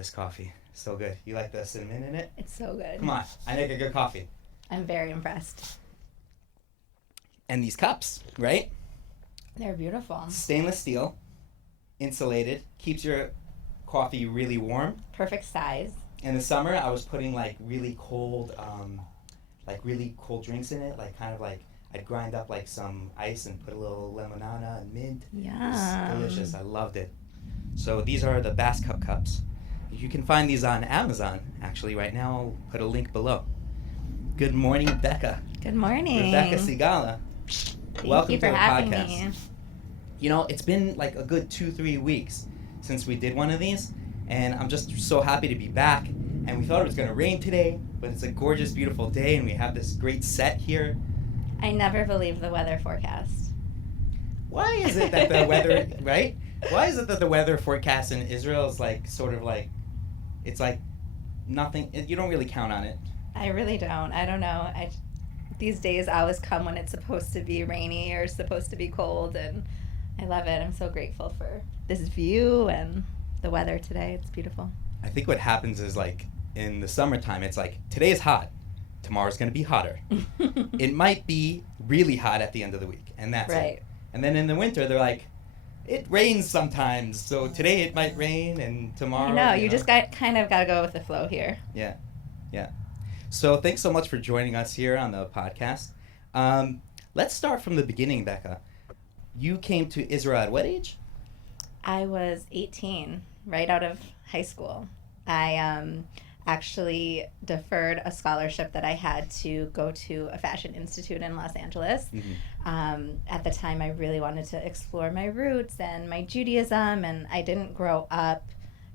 this coffee. So good. You like the cinnamon in it? It's so good. Come on. I make a good coffee. I'm very impressed. And these cups, right? They're beautiful. Stainless steel, insulated, keeps your coffee really warm. Perfect size. In the summer, I was putting really cold drinks in it, I'd grind up some ice and put a little lemonada and mint. Yeah. It's delicious. I loved it. So these are the Bass Cup cups. You can find these on Amazon, actually, right now. I'll put a link below. Good morning, Becca. Good morning. Rebecca Sigala. Welcome Thank you for to the having podcast. me. It's been a good 2-3 weeks since we did one of these, and I'm just so happy to be back. And we thought it was going to rain today, but it's a gorgeous, beautiful day, and we have this great set here. I never believe the weather forecast. Why is it that the weather, right? Why is it that the weather forecast in Israel is it's nothing, you don't really count on it? I really don't. I don't know. These days always come when it's supposed to be rainy or supposed to be cold, and I love it. I'm so grateful for this view and the weather today. It's beautiful. I think what happens is in the summertime, it's today is hot. Tomorrow's going to be hotter. It might be really hot at the end of the week, and that's right. it. And then in the winter, they're it rains sometimes, so today it might rain, and tomorrow... No, you just got to go with the flow here. Yeah. So thanks so much for joining us here on the podcast. Let's start from the beginning, Becca. You came to Israel at what age? I was 18, right out of high school. I actually deferred a scholarship that I had to go to a fashion institute in Los Angeles. Mm-hmm. At the time, I really wanted to explore my roots and my Judaism, and I didn't grow up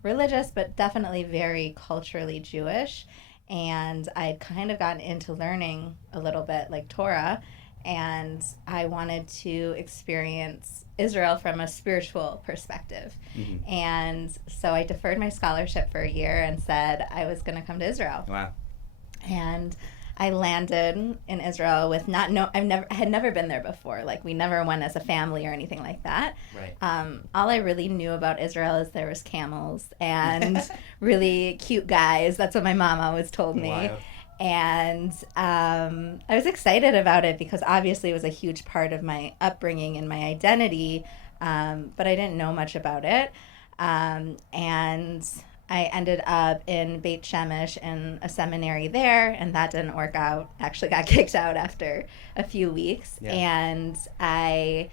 religious, but definitely very culturally Jewish. And I'd kind of gotten into learning a little bit Torah, and I wanted to experience Israel from a spiritual perspective. Mm-hmm. And so I deferred my scholarship for a year and said I was going to come to Israel. Wow. And I landed in Israel with I had never been there before. We never went as a family or anything like that. Right. All I really knew about Israel is there was camels and really cute guys. That's what my mom always told me. Wild. And I was excited about it because obviously it was a huge part of my upbringing and my identity, but I didn't know much about it. And I ended up in Beit Shemesh in a seminary there, and that didn't work out. Actually got kicked out after a few weeks. Yeah. And I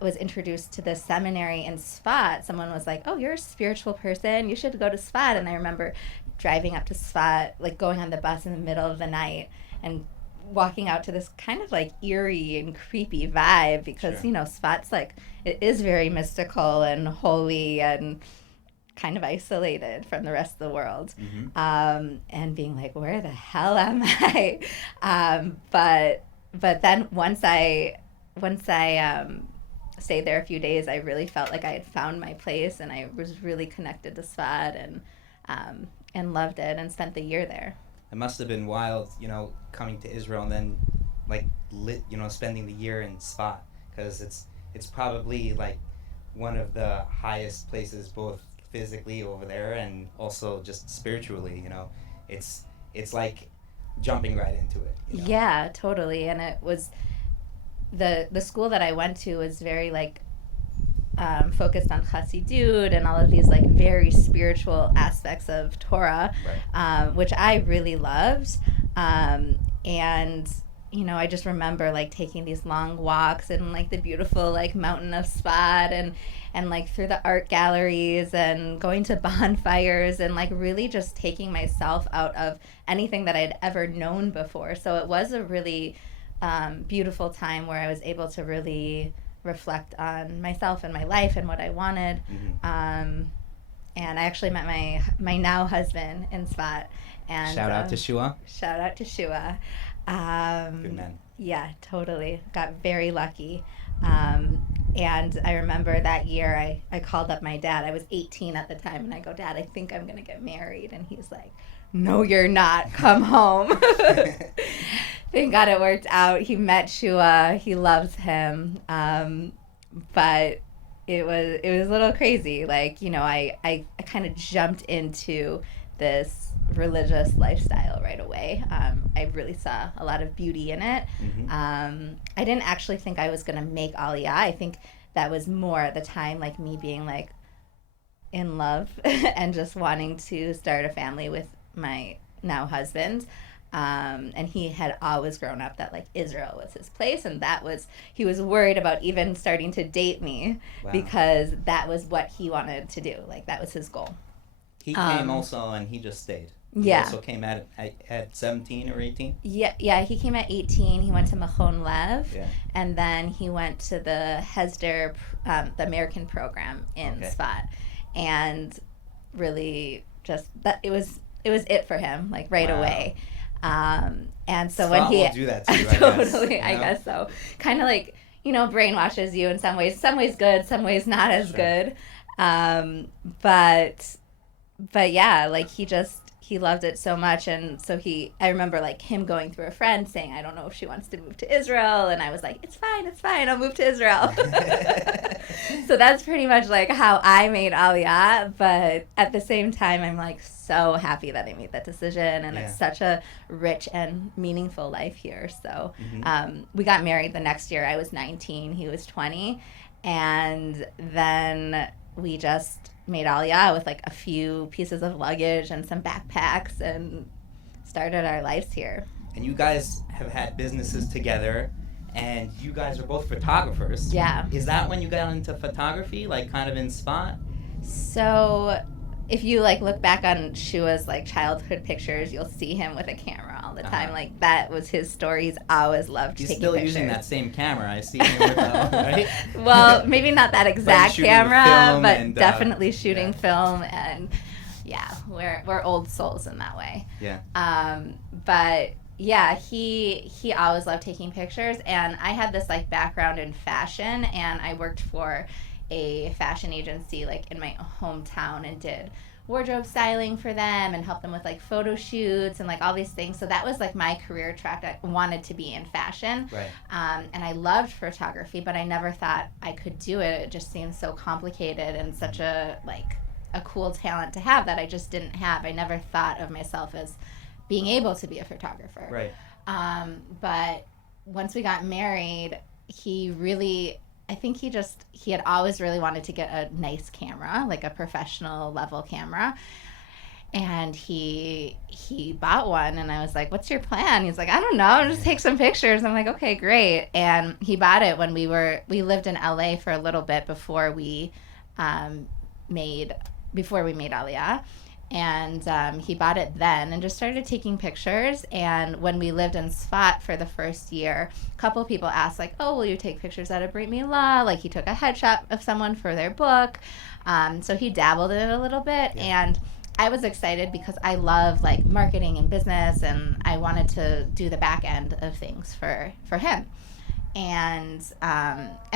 was introduced to this seminary in Sfat. Someone was like, "Oh, you're a spiritual person. You should go to Sfat." And I remember driving up to Sfat, going on the bus in the middle of the night and walking out to this kind of eerie and creepy vibe because, sure. Sfat's it is very mystical and holy and kind of isolated from the rest of the world. Mm-hmm. And being where the hell am I? But then once I stayed there a few days, I really felt like I had found my place, and I was really connected to Sfat and loved it and spent the year there. It must have been wild, coming to Israel and then spending the year in Sfat, because it's probably one of the highest places both physically over there and also just spiritually. It's like jumping right into it. Yeah, totally. And it was the school that I went to was very focused on Chassidut and all of these very spiritual aspects of Torah, right. Which I really loved. And I just remember taking these long walks in the beautiful mountain of Sfat and through the art galleries and going to bonfires and really just taking myself out of anything that I'd ever known before. So it was a really beautiful time where I was able to really reflect on myself and my life and what I wanted. Mm-hmm. And I actually met my now husband in Sfat. And shout out to Shua. Shout out to Shua. Good man. Yeah, totally. Got very lucky. And I remember that year I called up my dad. I was 18 at the time, and I go, "Dad, I think I'm going to get married." And he's like, "No, you're not. Come home." Thank God it worked out. He met Shua. He loves him. But it was a little crazy. Like, I kind of jumped into this religious lifestyle right away. I really saw a lot of beauty in it. I didn't actually think I was going to make Aliyah. I think that was more at the time like me being like in love and just wanting to start a family with my now husband. And he had always grown up that like Israel was his place, and he was worried about even starting to date me. Wow. Because that was what he wanted to do. Like that was his goal. He came also, and he just stayed. He also came at 17 or 18? Yeah, he came at 18. He went to Machon Lev, and then he went to the Hesder, the American program in Sfat, and really just that it was it for him like right away. And so when he will do that to you, totally, I guess so. Kind of like brainwashes you in some ways good, some ways not as good. But yeah, like he loved it so much, and so I remember like him going through a friend saying, I don't know if she wants to move to Israel, and I was like, it's fine, I'll move to Israel. So that's pretty much like how I made Aliyah, but at the same time, I'm like so happy that I made that decision, and it's such a rich and meaningful life here. So we got married the next year. I was 19, he was 20, and then we just made Aliyah with like a few pieces of luggage and some backpacks and started our lives here. And you guys have had businesses together, and you guys are both photographers. Yeah. Is that when you got into photography, like kind of in Spot? So if you like look back on Shua's like childhood pictures, you'll see him with a camera all the time. Like that was his story. He's always loved taking pictures. He's still using that same camera. I see him with right? Well, maybe not that exact camera, but definitely shooting film, and we're old souls in that way. Yeah. But yeah, he always loved taking pictures, and I had this like background in fashion, and I worked for a fashion agency like in my hometown and did wardrobe styling for them and helped them with like photo shoots and like all these things. So that was like my career track. I wanted to be in fashion. Right. And I loved photography, but I never thought I could do it. It just seemed so complicated and such a cool talent to have that I just didn't have. I never thought of myself as being able to be a photographer. Right. But once we got married, I think he had always really wanted to get a nice camera, like a professional level camera. And he bought one, and I was like, what's your plan? He's like, I don't know, just take some pictures. I'm like, okay, great. And he bought it when we lived in LA for a little bit before we made Aliyah. And he bought it then and just started taking pictures. And when we lived in Sfat for the first year, a couple people asked, like, oh, will you take pictures at a Brit Milah? Like, he took a headshot of someone for their book. So he dabbled in it a little bit. Yeah. And I was excited because I love, like, marketing and business, and I wanted to do the back end of things for him. And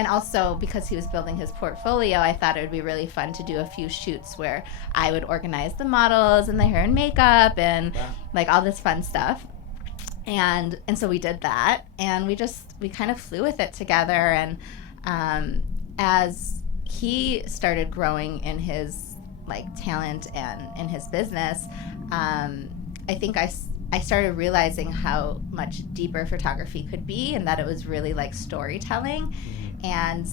also because he was building his portfolio, I thought it would be really fun to do a few shoots where I would organize the models and the hair and makeup and like all this fun stuff. And so we did that, and we kind of flew with it together. And as he started growing in his like talent and in his business, I think I started realizing how much deeper photography could be, and that it was really like storytelling. And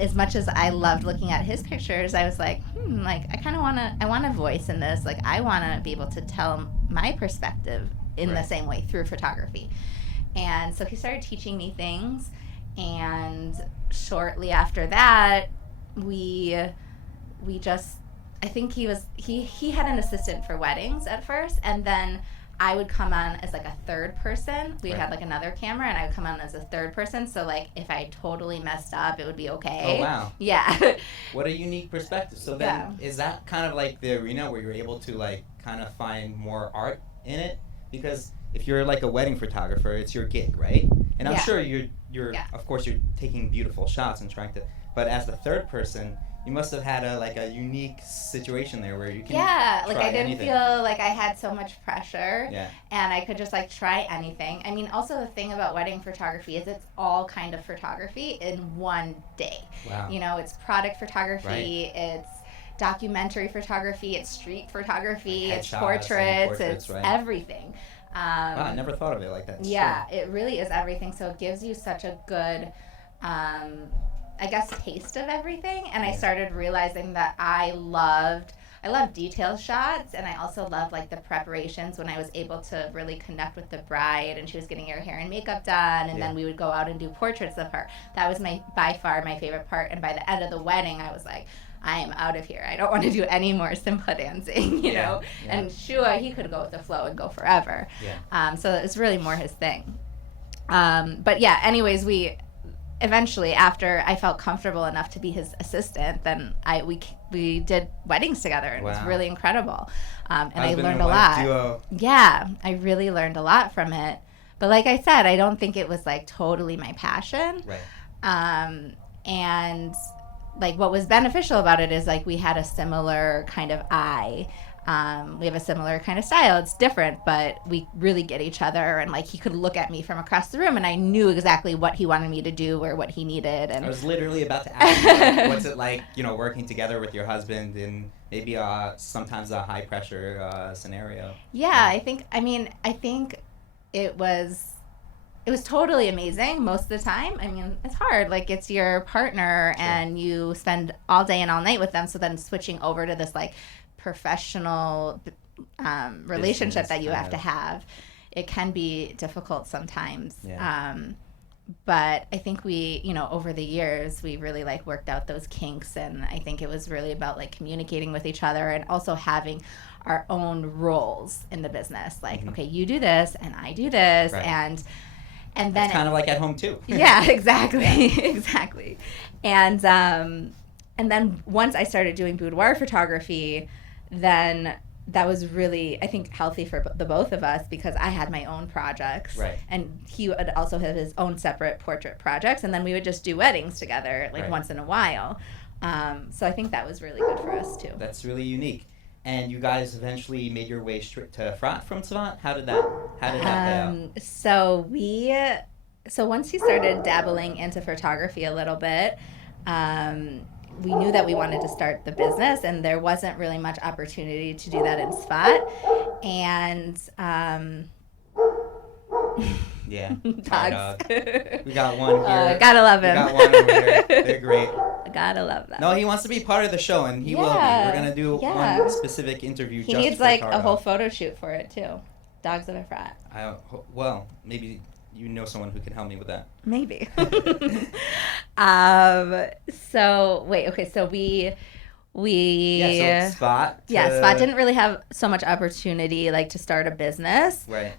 as much as I loved looking at his pictures, I was like, like I want a voice in this. Like I want to be able to tell my perspective in the same way through photography. And so he started teaching me things, and shortly after that, I think he had an assistant for weddings at first, and then I would come on as like a third person. We had like another camera, and I would come on as a third person. So like if I totally messed up, it would be okay. Oh wow. Yeah. What a unique perspective. So then is that kind of like the arena where you're able to like kind of find more art in it? Because if you're like a wedding photographer, it's your gig, right? And I'm sure you're of course you're taking beautiful shots and trying to, but as the third person, You must have had a unique situation there where you can like try I didn't anything. feel like I had so much pressure. Yeah. And I could just like try anything. I mean, also the thing about wedding photography is it's all kind of photography in one day. Wow. You know, it's product photography, Right. it's documentary photography, it's street photography, Like it's headshots and portraits, portraits, it's right. everything. Wow, I never thought of it like that. It's Yeah, true. it really is everything. So it gives you such a good, I guess, taste of everything. And I Yeah. started realizing that I love detail shots, and I also love like the preparations when I was able to really connect with the bride and she was getting her hair and makeup done, and Yeah. then we would go out and do portraits of her. That was by far my favorite part. And by the end of the wedding, I was like, I am out of here. I don't want to do any more Simpa dancing, you know? Yeah. And Shua, he could go with the flow and go forever. Yeah. So it's really more his thing. But yeah, anyways, we eventually, after I felt comfortable enough to be his assistant, then we did weddings together, and it was Wow. really incredible. And I Husband learned and a wife lot. duo. Yeah, I really learned a lot from it. But like I said, I don't think it was like totally my passion. Right. And like what was beneficial about it is like we had a similar kind of eye. We have a similar kind of style. It's different, but we really get each other. And like he could look at me from across the room, and I knew exactly what he wanted me to do or what he needed. And I was literally about to ask you, like, what's it like, working together with your husband in maybe sometimes a high pressure scenario? yeah, I think it was totally amazing most of the time. I mean, it's hard. Like, it's your partner, Sure. and you spend all day and all night with them. So then switching over to this, like, professional relationship Business that you have kind to of. have, it can be difficult sometimes. Yeah. But I think we, over the years, we really, like, worked out those kinks. And I think it was really about, like, communicating with each other and also having our own roles in the business. Like, Mhm. okay, you do this and I do this. Right. And then It's kind of like at home too. yeah, exactly. Exactly. And then once I started doing boudoir photography, then that was really, I think, healthy for the both of us, because I had my own projects. Right. And he would also have his own separate portrait projects, and then we would just do weddings together, like, Right. once in a while. So I think that was really good for us too. That's really unique. And you guys eventually made your way straight to Frat from Savant. How did that play out? So once he started dabbling into photography a little bit, we knew that we wanted to start the business, and there wasn't really much opportunity to do that in Spot. And Yeah. dogs. Dog. We got one here. Gotta love him. We got one over here. They're great. Gotta love that. No, he wants to be part of the show, and he will be. Yeah, We're gonna do yeah. one specific interview. He just needs for like a Tardo. whole photo shoot for it too. Dogs of a frat. Well, maybe you know someone who can help me with that. Maybe. So wait, okay, so we Yeah. So Spot. yeah, Spot didn't really have so much opportunity like to start a business. Right.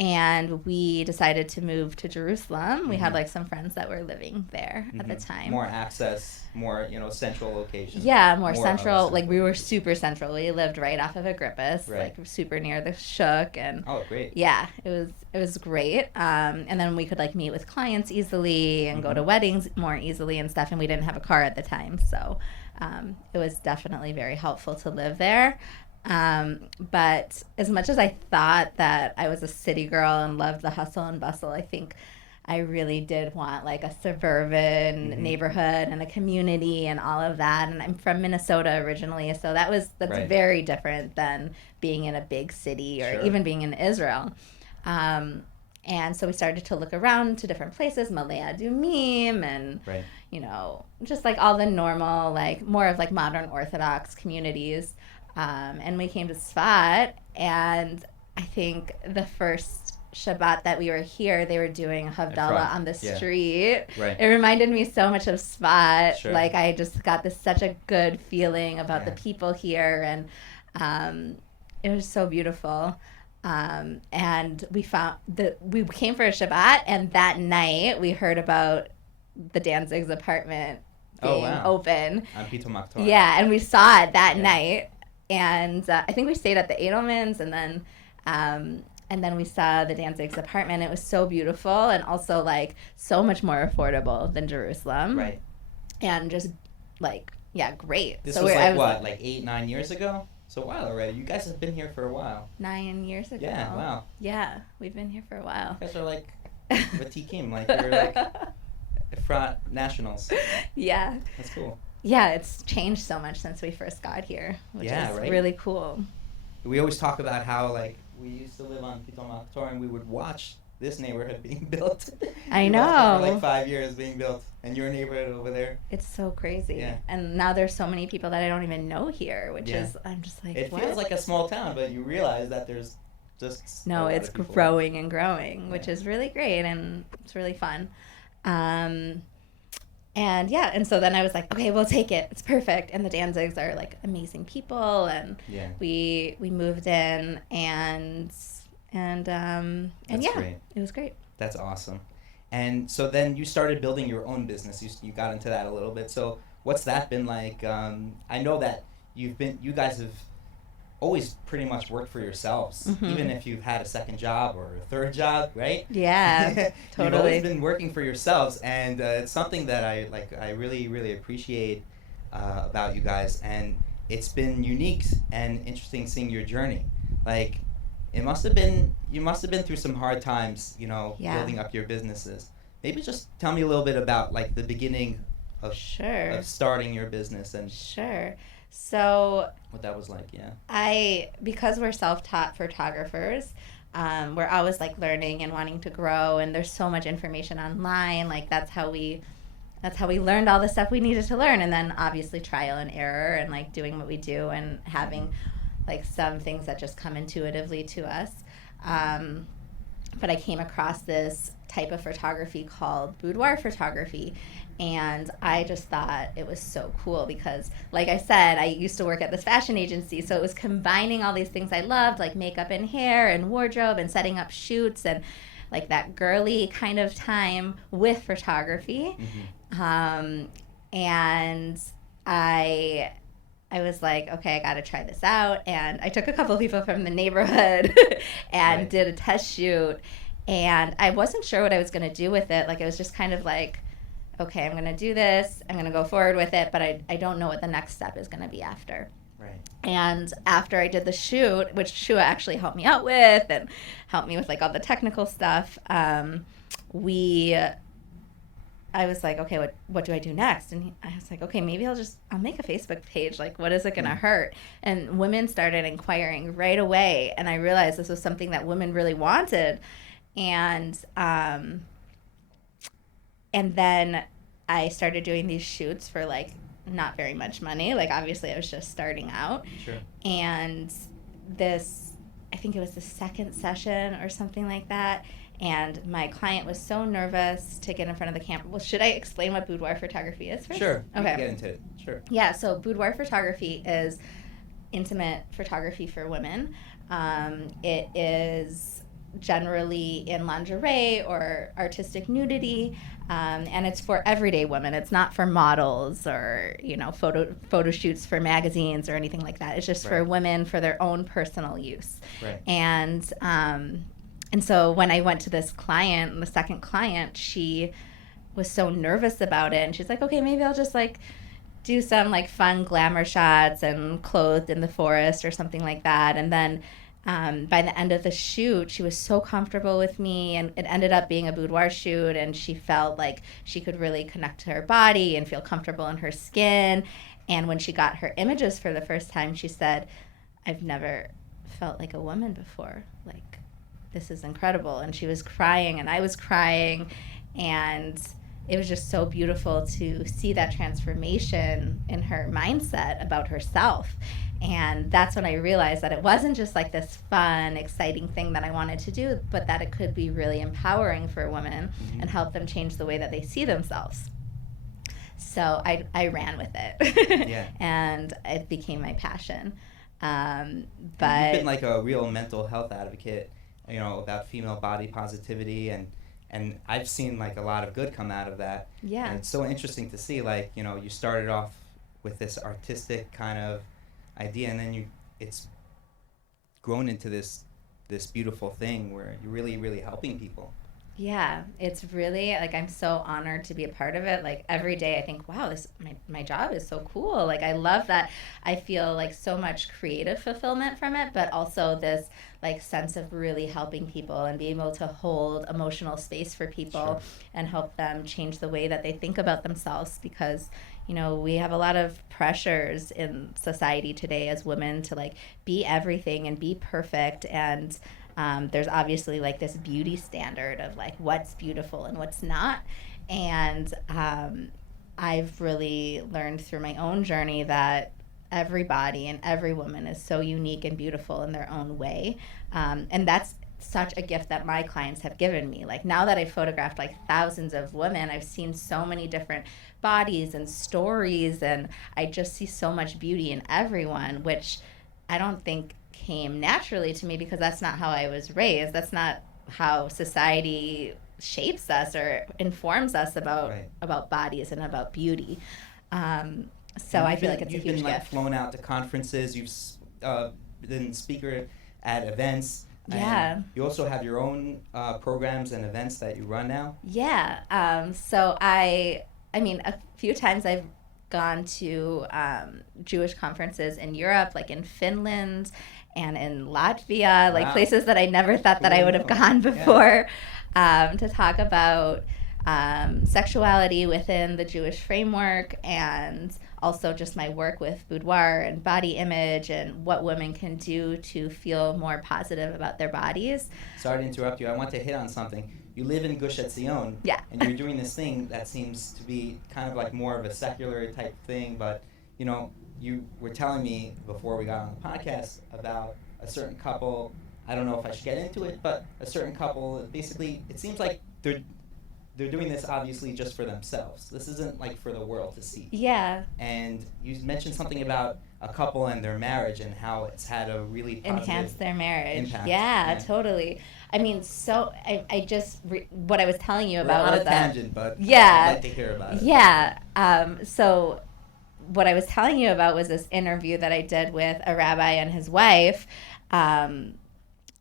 And we decided to move to Jerusalem. We had Mhm. like some friends that were living there at the Mhm. time. More access, more central location. Yeah, more More of a central. Like, central we were super central. We lived right off of Agrippus, Right. like super near the Shuk, and Oh, great. yeah, it was great. And then we could like meet with clients easily and go to Mhm. weddings more easily and stuff. And we didn't have a car at the time, so it was definitely very helpful to live there. But as much as I thought that I was a city girl and loved the hustle and bustle, I think I really did want like a suburban Mhm. neighborhood and a community and all of that. And I'm from Minnesota originally, so that's Right. very different than being in a big city or Sure. even being in Israel. And so we started to look around to different places, Malaya Dumim, and Right. just like all the normal, like more of like modern Orthodox communities. And we came to Sfat, and I think the first Shabbat that we were here, they were doing Havdalah front, on the yeah. street. Right. It reminded me so much of Sfat. Sure. Like, I just got such a good feeling about the Yeah. people here, and it was so beautiful. And we came for a Shabbat, and that night we heard about the Danzig's apartment Oh, being wow. open. On Pito Maktor. Yeah, and we saw it that Yeah. night, and I think we stayed at the Edelmans, and then we saw the Danzig's apartment. It was so beautiful, and also like so much more affordable than Jerusalem. Right. And just like, yeah, great. This So was I like what, like 8, 9 years ago? So a while already. You guys have been here for a while. 9 years ago. Yeah, wow. Yeah, we've been here for a while. You guys are like Vatikim, like you're like frat nationals. Yeah. That's cool. Yeah, it's changed so much since we first got here, which Yeah, is right? really cool. We always talk about how like we used to live on Piton Maktor and we would watch this neighborhood being built. I We watched it for know. like 5 years being built, and your neighborhood over there. It's so crazy. Yeah. And now there's so many people that I don't even know here, which Yeah. is, I'm just like, It what? feels like a small town, but you realize that there's just a No, lot it's of people. growing and growing, which Yeah. is really great, and it's really fun. And yeah, and so then I was like, okay, we'll take it. It's perfect. And the Danzigs are like amazing people, and Yeah. we moved in, and That's yeah, great. it was great. That's awesome. And so then you started building your own business. You got into that a little bit. So what's that been like? I know that you guys have always pretty much worked for yourselves, Mhm. even if you've had a second job or a third job, right? Yeah, You've totally. always been working for yourselves, and it's something that I really, really appreciate about you guys. And it's been unique and interesting seeing your journey. Like, you must have been through some hard times, Yeah. building up your businesses. Maybe just tell me a little bit about like the beginning of Sure. starting your business and Sure. So what that was like. Yeah. because we're self-taught photographers, we're always like learning and wanting to grow, and there's so much information online. Like that's how we learned all the stuff we needed to learn, and then obviously trial and error and like doing what we do and having like some things that just come intuitively to us. But I came across this type of photography called boudoir photography, and I just thought it was so cool because, like I said, I used to work at this fashion agency, so it was combining all these things I loved, like makeup and hair and wardrobe and setting up shoots and like that girly kind of time with photography. Mm-hmm. And I was like, okay, I got to try this out. And I took a couple of people from the neighborhood and Right. did a test shoot. And I wasn't sure what I was going to do with it. Like, it was just kind of like, okay, I'm going to do this. I'm going to go forward with it. But I don't know what the next step is going to be after. Right. And after I did the shoot, which Shua actually helped me out with and helped me with like all the technical stuff, I was like, okay, what do I do next? And I was like, okay, maybe I'll make a Facebook page. Like, what is it going to hurt? And women started inquiring right away. And I realized this was something that women really wanted. And then I started doing these shoots for like not very much money. Like, obviously I was just starting out. Sure. And I think it was the second session or something like that. And my client was so nervous to get in front of the camera. Well, should I explain what boudoir photography is first? Sure. We Okay. can get into it. Sure. Yeah, so boudoir photography is intimate photography for women. It is generally in lingerie or artistic nudity, and it's for everyday women. It's not for models or photo shoots for magazines or anything like that. It's just for Right. women for their own personal use. Right. And so when I went to this client, the second client, she was so nervous about it, and she's like, okay, maybe I'll just like do some like fun glamour shots and clothed in the forest or something like that. And then by the end of the shoot, she was so comfortable with me, and it ended up being a boudoir shoot, and she felt like she could really connect to her body and feel comfortable in her skin. And when she got her images for the first time, she said, I've never felt like a woman before. Like, this is incredible. And she was crying, and I was crying, and it was just so beautiful to see that transformation in her mindset about herself. And that's when I realized that it wasn't just like this fun, exciting thing that I wanted to do, but that it could be really empowering for women and help them change the way that they see themselves. So I ran with it. Yeah. And it became my passion. But you've been like a real mental health advocate, about female body positivity, and I've seen like a lot of good come out of that. Yeah. And it's so interesting to see, like, you started off with this artistic kind of idea, and then it's grown into this beautiful thing where you're really, really helping people. Yeah, it's really like I'm so honored to be a part of it. Like every day I think, wow, this my job is so cool. Like I love that I feel like so much creative fulfillment from it, but also this like sense of really helping people and being able to hold emotional space for people Sure. and help them change the way that they think about themselves because we have a lot of pressures in society today as women to like be everything and be perfect and there's obviously like this beauty standard of like what's beautiful and what's not. And I've really learned through my own journey that every body and every woman is so unique and beautiful in their own way. And that's such a gift that my clients have given me. Like now that I've photographed like thousands of women, I've seen so many different bodies and stories, and I just see so much beauty in everyone, which I don't think came naturally to me because that's not how I was raised. That's not how society shapes us or informs us about Right. about bodies and about beauty. So And I feel like it's a you've huge been like gift. flown out to conferences. You've been speaker at events. Yeah. And you also have your own programs and events that you run now. Yeah. So I mean, a few times I've gone to Jewish conferences in Europe, like in Finland and in Latvia, like Wow. places that I never thought that I would have gone before, to talk about sexuality within the Jewish framework and also just my work with boudoir and body image and what women can do to feel more positive about their bodies. Sorry to interrupt you. I want to hit on something. You live in Gush Etzion, Yeah. and you're doing this thing that seems to be kind of like more of a secular type thing, but you were telling me before we got on the podcast about a certain couple. I don't know if I should get into it, but a certain couple, basically, it seems like they're doing this obviously just for themselves. This isn't like for the world to see. Yeah. And you mentioned something about a couple and their marriage and how it's had a really positive Enhance their marriage. impact. Yeah, totally. I mean, so I just what I was telling you about We're on was a tangent, but yeah, I'd like to hear about it. Yeah. So what I was telling you about was this interview that I did with a rabbi and his wife.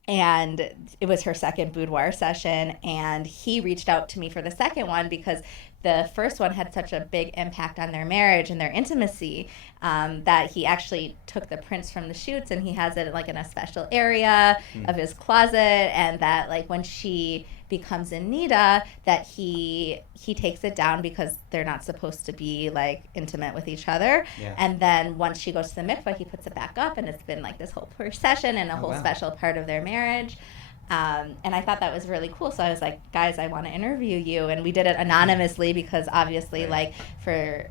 And it was her second boudoir session, and he reached out to me for the second one because the first one had such a big impact on their marriage and their intimacy, that he actually took the prints from the shoots and he has it like in a special area of his closet, and that like when she becomes in nida, that he takes it down because they're not supposed to be like intimate with each other. Yeah. And then once she goes to the mikvah, he puts it back up, and it's been like this whole procession and a whole wow. special part of their marriage. And I thought that was really cool. So I was like, guys, I want to interview you. And we did it anonymously because obviously, Right. like, for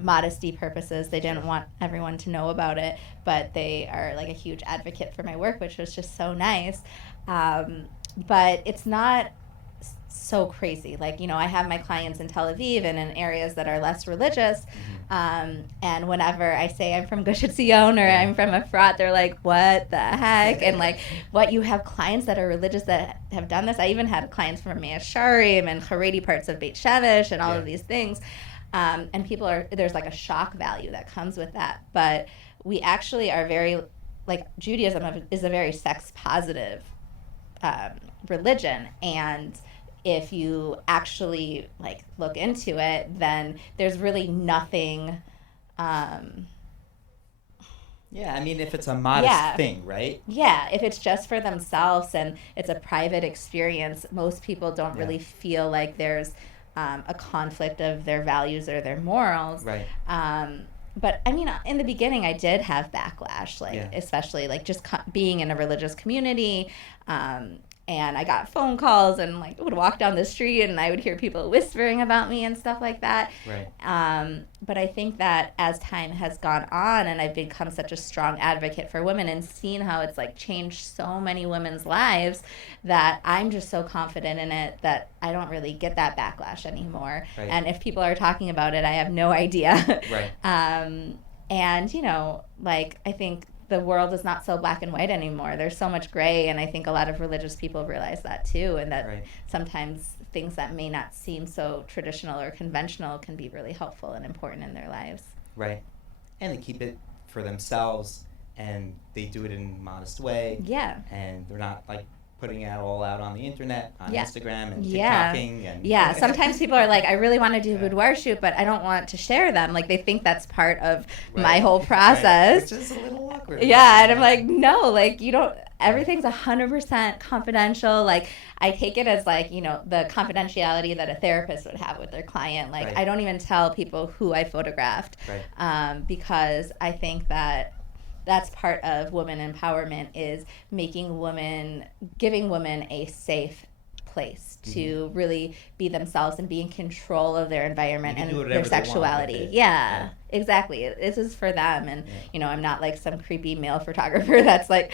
modesty purposes, they didn't want everyone to know about it. But they are, like, a huge advocate for my work, which was just so nice. But it's not so crazy. Like, I have my clients in Tel Aviv and in areas that are less religious. And whenever I say I'm from Gush Etzion or I'm from Efrat, they're like, what the heck? And like, what, you have clients that are religious that have done this? I even had clients from Mea Sharim and Haredi parts of Beit Shemesh and all of these things. And there's like a shock value that comes with that. But we actually are very, like, Judaism is a very sex positive religion, and if you actually like look into it, then there's really nothing. Yeah, I mean, if it's a modest thing, right? Yeah, if it's just for themselves and it's a private experience, most people don't really feel like there's a conflict of their values or their morals. Right. But I mean, in the beginning, I did have backlash, like especially like just being in a religious community. And I got phone calls and like would walk down the street and I would hear people whispering about me and stuff like that. Right. But I think that as time has gone on and I've become such a strong advocate for women and seen how it's like changed so many women's lives, that I'm just so confident in it that I don't really get that backlash anymore. Right. And if people are talking about it, I have no idea. Right. And, like, I think the world is not so black and white anymore. There's so much gray, and I think a lot of religious people realize that too, and that sometimes things that may not seem so traditional or conventional can be really helpful and important in their lives. Right. And they keep it for themselves, and they do it in a modest way. Yeah. And they're not like putting it all out on the internet, on Yeah. Instagram and Yeah. TikToking. And Yeah, sometimes people are like, I really want to do a Yeah. boudoir shoot, but I don't want to share them. Like, they think that's part of Right. my whole Right. process. Which is a little awkward. Yeah, and I'm like, no, like, you don't, everything's 100% confidential. Like, I take it as, like, you know, the confidentiality that a therapist would have with their client. Like, Right. I don't even tell people who I photographed, Right. because I think that that's part of women empowerment, is giving women a safe place to really be themselves and be in control of their environment You can and do their whatever they want sexuality. with it. Yeah, exactly. This is for them. And, you know, I'm not like some creepy male photographer that's like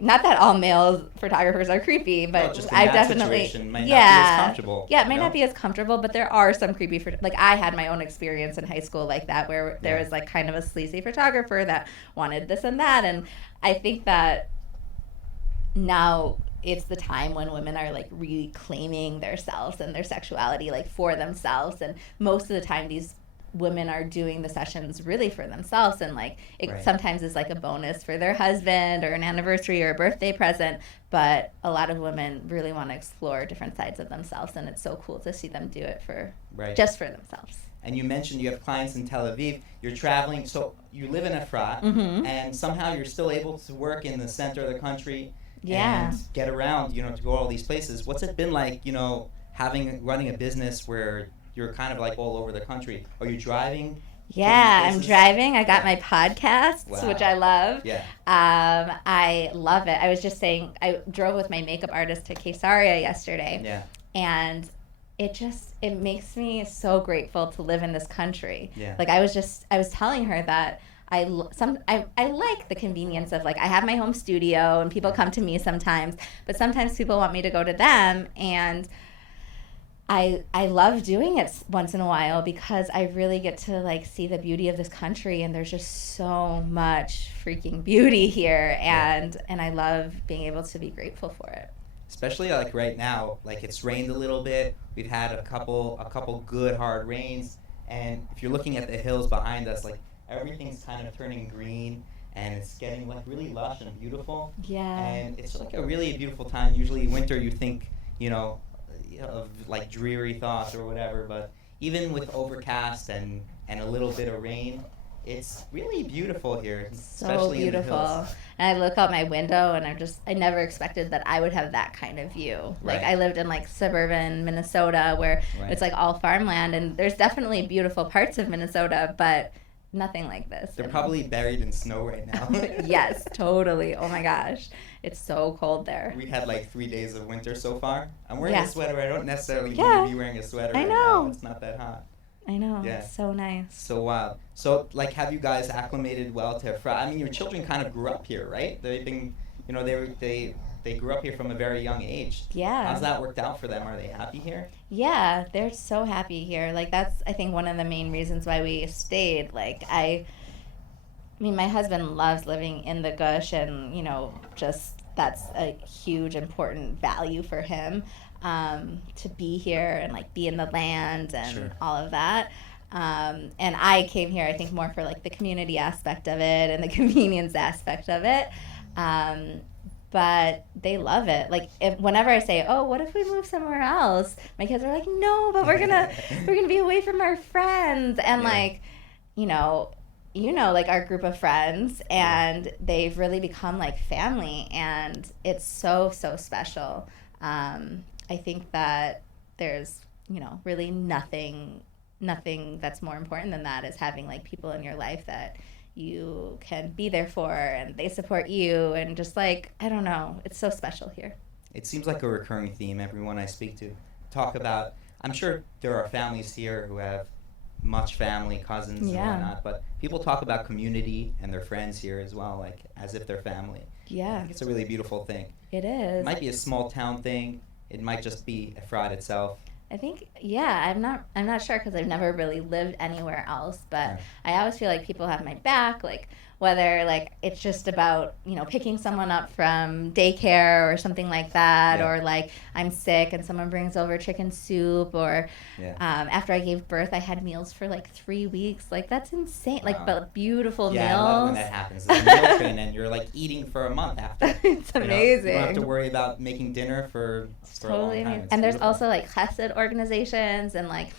not that all male photographers are creepy, but just in I that definitely, situation might not be as comfortable, Yeah, it might you not know? be as comfortable, but there are some creepy, like I had my own experience in high school like that, where there was like kind of a sleazy photographer that wanted this and that. And I think that now it's the time when women are like reclaiming themselves and their sexuality like for themselves, and most of the time these women are doing the sessions really for themselves, and like it Right. sometimes is like a bonus for their husband or an anniversary or a birthday present, but a lot of women really want to explore different sides of themselves, and it's so cool to see them do it for Right. just for themselves. And you mentioned you have clients in Tel Aviv. You're traveling, so you live in Efrat, and somehow you're still able to work in the center of the country Yeah. and get around, you know, to go all these places. What's it been like, you know, running a business where you're kind of like all over the country? Are you driving? Yeah, I'm places? driving. I got Yeah. my podcasts, Wow. which I love. Yeah. I love it. I was just saying, I drove with my makeup artist to Caesarea yesterday, Yeah. and it makes me so grateful to live in this country. Yeah. Like I was telling her that I like the convenience of like I have my home studio and people come to me sometimes, but sometimes people want me to go to them, and I love doing it once in a while because I really get to like see the beauty of this country, and there's just so much freaking beauty here, and I love being able to be grateful for it. Especially like right now, like it's rained a little bit. We've had a couple good hard rains, and if you're looking at the hills behind us, like everything's kind of turning green, and it's getting like really lush and beautiful. Yeah. And it's like a really beautiful time. Usually winter, you think, you know, of like dreary thoughts or whatever, but even with overcast and a little bit of rain, it's really beautiful here, So especially beautiful. in the hills. And I look out my window and I never expected that I would have that kind of view. Like Right. I lived in like suburban Minnesota where Right. it's like all farmland, and there's definitely beautiful parts of Minnesota, but nothing like this. They're And- probably buried in snow right now. Yes, totally. Oh my gosh. It's so cold there. We had like 3 days of winter so far. I'm wearing Yeah. a sweater. I don't necessarily need Yeah. to be wearing a sweater I right know. now. It's not that hot. I know. Yeah. It's so nice. So wild. So like, have you guys acclimated well to Efrat? I mean, your children kind of grew up here, right? They've been, you know, they grew up here from a very young age. Yeah. How's that worked out for them? Are they happy here? Yeah, they're so happy here. Like that's I think one of the main reasons why we stayed. Like I mean, my husband loves living in the Gush, and you know, just that's a huge important value for him, to be here and like be in the land and Sure. all of that. And I came here, I think, more for like the community aspect of it and the convenience aspect of it. But they love it. Like whenever I say, "Oh, what if we move somewhere else?" My kids are like, "No, but we're gonna be away from our friends." And Yeah. like, you know, like our group of friends, and they've really become like family, and it's so special. I think that there's really nothing that's more important than that, is having like people in your life that you can be there for, and they support you, and just like, I don't know, it's so special here. It seems like a recurring theme. Everyone I speak to talk about. I'm sure there are families here who have much family, cousins Yeah. and whatnot, but people talk about community and their friends here as well, like as if they're family. I Yeah, think it's a really beautiful thing. it It is. might be a small town thing. It might just be Efrat itself. I think, yeah, I'm not sure because I've never really lived anywhere else, but Yeah. I always feel like people have my back. Like whether like it's just about, picking someone up from daycare or something like that, Yeah. or like I'm sick and someone brings over chicken soup, or Yeah. after I gave birth, I had meals for like 3 weeks. Like that's insane. Like, Wow. but beautiful Yeah, I love it when meals. that happens. It's a meal train, and you're like eating for a month after. It's You know, amazing. you don't have to worry about making dinner for a long Totally time. amazing. It's And there's beautiful. also like chesed organizations, and like,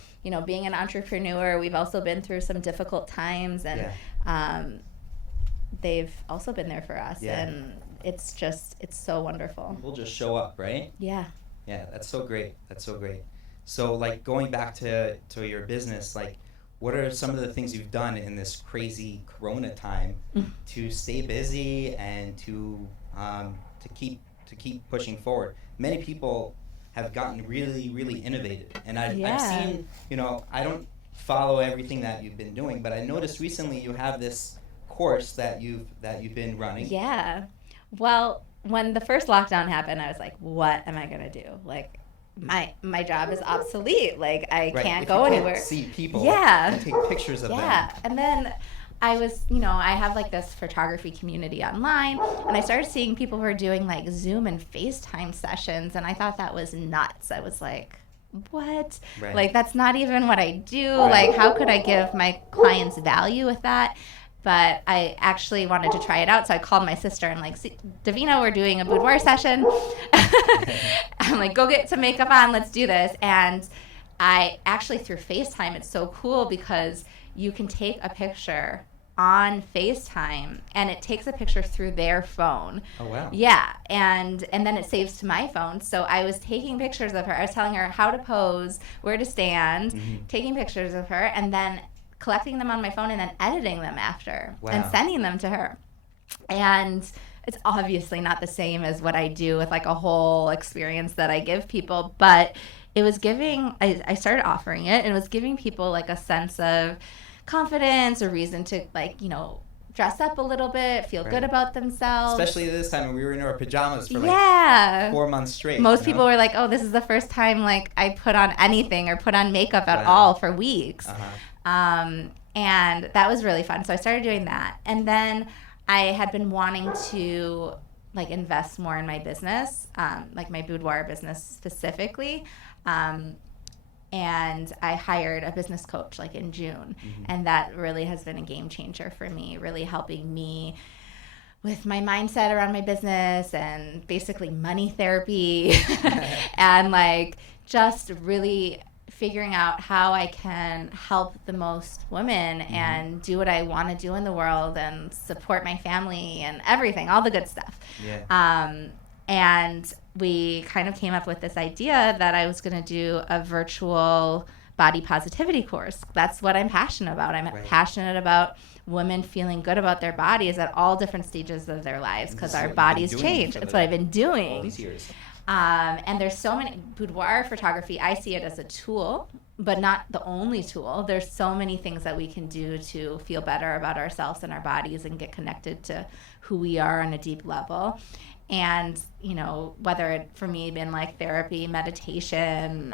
being an entrepreneur, we've also been through some difficult times, and they've also been there for us. Yeah. And it's so wonderful. We'll just show up, right? Yeah. Yeah, that's so great. That's so great. So, like, going back to your business, like, what are some of the things you've done in this crazy Corona time to stay busy and to keep pushing forward? Many people have gotten really, really innovative, and I've seen, I don't follow everything that you've been doing, but I noticed recently you have this course that you've been running. Yeah. Well, when the first lockdown happened, I was like, what am I going to do? Like, my job is obsolete. Like, I Right. can't If go you anywhere. Can't see people. Yeah. And take pictures of them. Yeah. And then I was, I have like this photography community online, and I started seeing people who are doing like Zoom and FaceTime sessions, and I thought that was nuts. I was like, what? Right. Like, that's not even what I do. Right. Like, how could I give my clients value with that? But I actually wanted to try it out, so I called my sister and like, Davina, we're doing a boudoir session. I'm like, go get some makeup on, let's do this. And I actually, through FaceTime, it's so cool because you can take a picture on FaceTime, and it takes a picture through their phone. Oh, wow. Yeah, and then it saves to my phone. So I was taking pictures of her. I was telling her how to pose, where to stand, taking pictures of her, and then collecting them on my phone and then editing them after and sending them to her. And it's obviously not the same as what I do with like a whole experience that I give people, but it was giving, I started offering it, and it was giving people like a sense of confidence, or reason to like, dress up a little bit, feel good about themselves. Especially this time when we were in our pajamas for 4 months straight. Most people were like, oh, this is the first time like I put on anything or put on makeup at all for weeks. And that was really fun. So I started doing that. And then I had been wanting to like invest more in my business, like my boudoir business specifically. And I hired a business coach like in June. And that really has been a game changer for me, really helping me with my mindset around my business, and basically money therapy and like just really figuring out how I can help the most women and do what I want to do in the world and support my family and everything, all the good stuff. And we kind of came up with this idea that I was going to do a virtual body positivity course. That's what I'm passionate about. I'm passionate about women feeling good about their bodies at all different stages of their lives, because our bodies change. That's what I've been doing. All these years. And there's so many, boudoir photography, I see it as a tool, but not the only tool. There's so many things that we can do to feel better about ourselves and our bodies and get connected to who we are on a deep level. And, whether it, for me, been like therapy, meditation,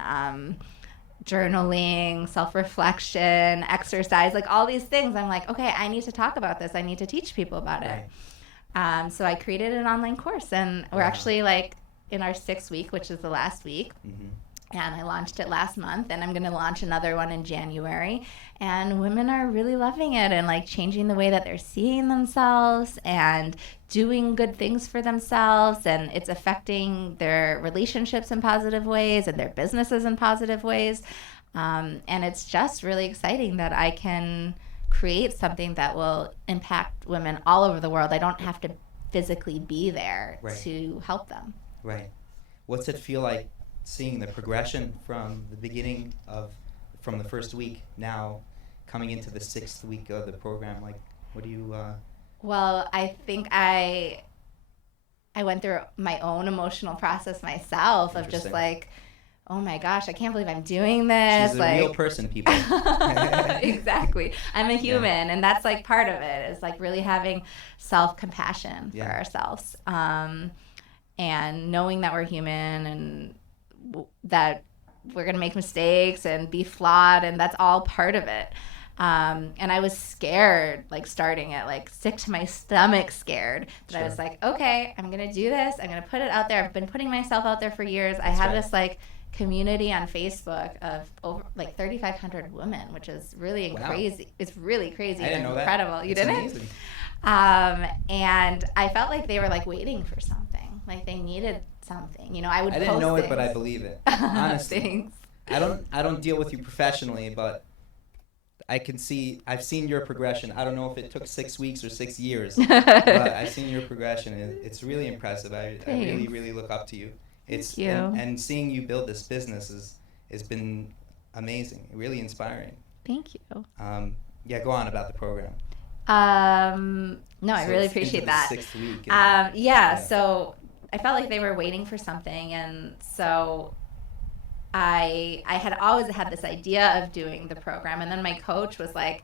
journaling, self-reflection, exercise, like all these things, I'm like, okay, I need to talk about this. I need to teach people about it. So I created an online course, and we're actually like in our 6th week, which is the last week. And I launched it last month, and I'm going to launch another one in January. And women are really loving it and like changing the way that they're seeing themselves and doing good things for themselves. And it's affecting their relationships in positive ways and their businesses in positive ways. And it's just really exciting that I can create something that will impact women all over the world. I don't have to physically be there to help them. Right. What's it feel like seeing the progression from the beginning from the first week now coming into the 6th week of the program? Like, what do you Well, I think I went through my own emotional process myself of just like, oh my gosh, I can't believe I'm doing this. She's a real person, people. Exactly. I'm a human, and that's like part of it, is like really having self-compassion for ourselves. And knowing that we're human and that we're going to make mistakes and be flawed, and that's all part of it. And I was scared, like starting it, like sick to my stomach scared. But Sure. I was like, okay, I'm going to do this. I'm going to put it out there. I've been putting myself out there for years. I have this like community on Facebook of over like 3,500 women, which is really Wow. crazy. It's really crazy I didn't and know that. incredible. You That's didn't? amazing. And I felt like they were like waiting for something, like they needed something. You know, I would. I didn't post know it, things. but I believe it. Honestly, Thanks. I don't deal with you professionally, but I've seen your progression. I don't know if it took 6 weeks or 6 years, but I've seen your progression, and it's really impressive. I really, really look up to you. Thank you. And seeing you build this business has been amazing, really inspiring. Thank you. Yeah, go on about the program. No, I So really it's appreciate into the that. 6th week. Yeah, so I felt like they were waiting for something, and so I had always had this idea of doing the program, and then my coach was like,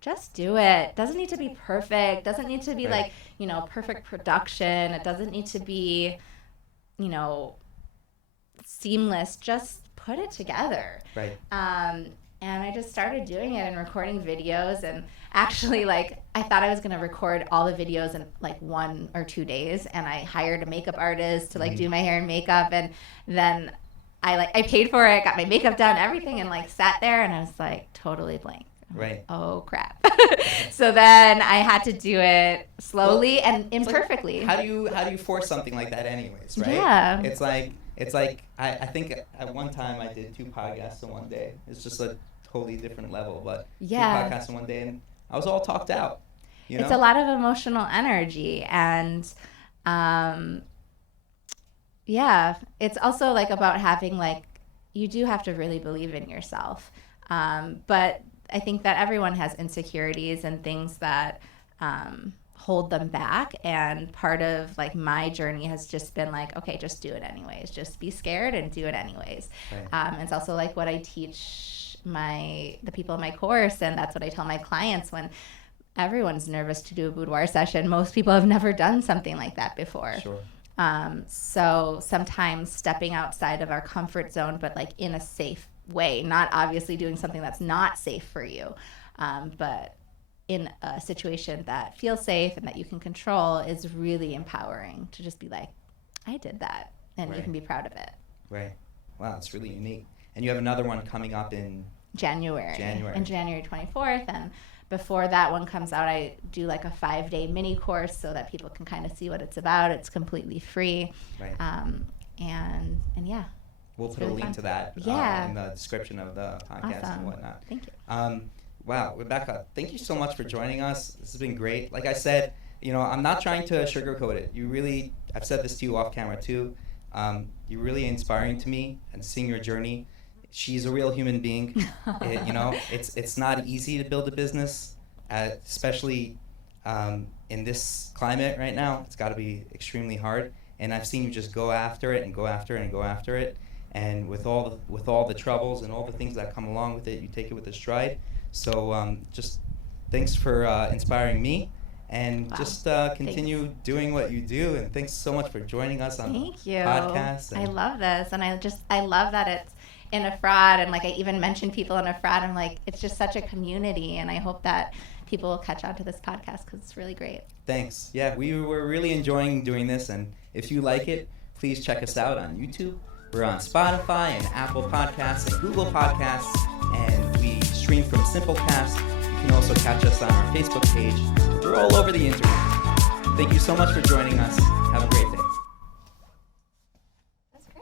just do it. Doesn't need to be perfect. Doesn't need to be Right. like, perfect production. It doesn't need to be, seamless. Just put it together. Right. And I just started doing it and recording videos, and actually I thought I was going to record all the videos in like 1 or 2 days, and I hired a makeup artist to do my hair and makeup, and then I paid for it, got my makeup done, everything, and sat there, and I was like totally blank. Right. Oh crap. So then I had to do it slowly and imperfectly. How do you force something like that anyways, right? Yeah. It's like I think at one time I did 2 podcasts in one day. It's just a totally different level, but Yeah. 2 podcasts in one day, and I was all talked out. You know? It's a lot of emotional energy, and yeah, it's also about having you do have to really believe in yourself. But I think that everyone has insecurities and things that hold them back, and part of my journey has just been okay, just do it anyways. Just be scared and do it anyways. Right. It's also what I teach the people in my course, and that's what I tell my clients when everyone's nervous to do a boudoir session. Most people have never done something like that before. Sure. So sometimes stepping outside of our comfort zone, but in a safe way, not obviously doing something that's not safe for you, but in a situation that feels safe and that you can control, is really empowering to just be I did that, and you Right. can be proud of it. Right. Wow, it's really unique. And you have another one coming up in January. January. And January 24th. And before that one comes out, I do a 5-day mini course so that people can kind of see what it's about. It's completely free. Right. And yeah. We'll it's put a really link fun. to that Yeah. in the description of the podcast Awesome. and whatnot. Thank you. Wow, Rebecca, thank you so much for joining us. This has been great. Like I said, I'm not trying to sugarcoat it. I've said this to you off camera too. You're really inspiring to me, and seeing your journey. She's a real human being. It's not easy to build a business, especially in this climate right now. It's got to be extremely hard. And I've seen you just go after it and go after it and go after it. And with all the troubles and all the things that come along with it, you take it with a stride. So just thanks for inspiring me, and Wow. just continue doing what you do. And thanks so much for joining us on Thank the you. podcast. I love this, and I love that it's in a fraud, and I even mentioned people in a fraud. I'm it's just such a community, and I hope that people will catch on to this podcast because it's really great. Thanks. Yeah, we were really enjoying doing this, and if you like it, please check us out on YouTube. We're on Spotify and Apple Podcasts and Google Podcasts, and we stream from Simplecast. You can also catch us on our Facebook page. We're all over the internet. Thank you so much for joining us. Have a great day.